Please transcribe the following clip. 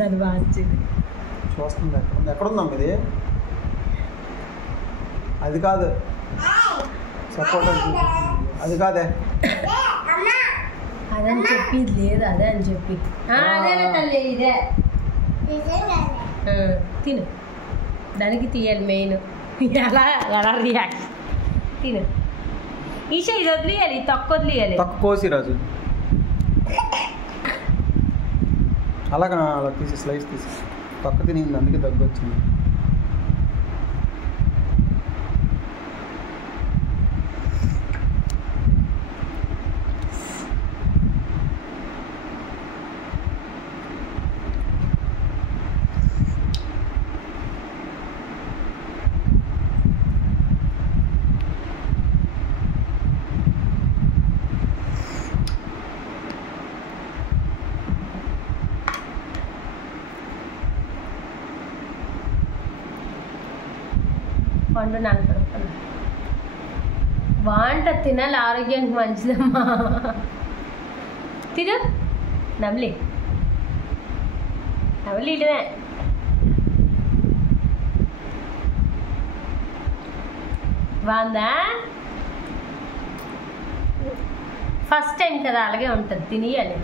దాని బాగా చూస్తుంది. ఎక్కడుందమ్మా ఇది? అది కాదు, సపోర్ట్ అది కాదే, అదని చెప్పి ఇది లేదు అదే అని చెప్పి అదే తల్లి ఇదే తిను. దానికి తీయాలి మెయిన్. ఎలా ఎలా రియాక్ట్ తిను. ఈషా ఇది వదిలేయాలి, తక్కువ వదిలేయాలి. తక్కువ కోసి రాజు అలాగా అలా తీసి స్లైస్ తీసి తక్కువ తినింది, అందుకే దగ్గు వచ్చింది. పండు నాకు బాగుంటుంది, తినాలి, ఆరోగ్యానికి మంచిదమ్మా. తిను నవ్లి నవ్లి ఇటువే. బాగుందా? ఫస్ట్ టైం కదా, అలాగే ఉంటుంది, తినేయాలి.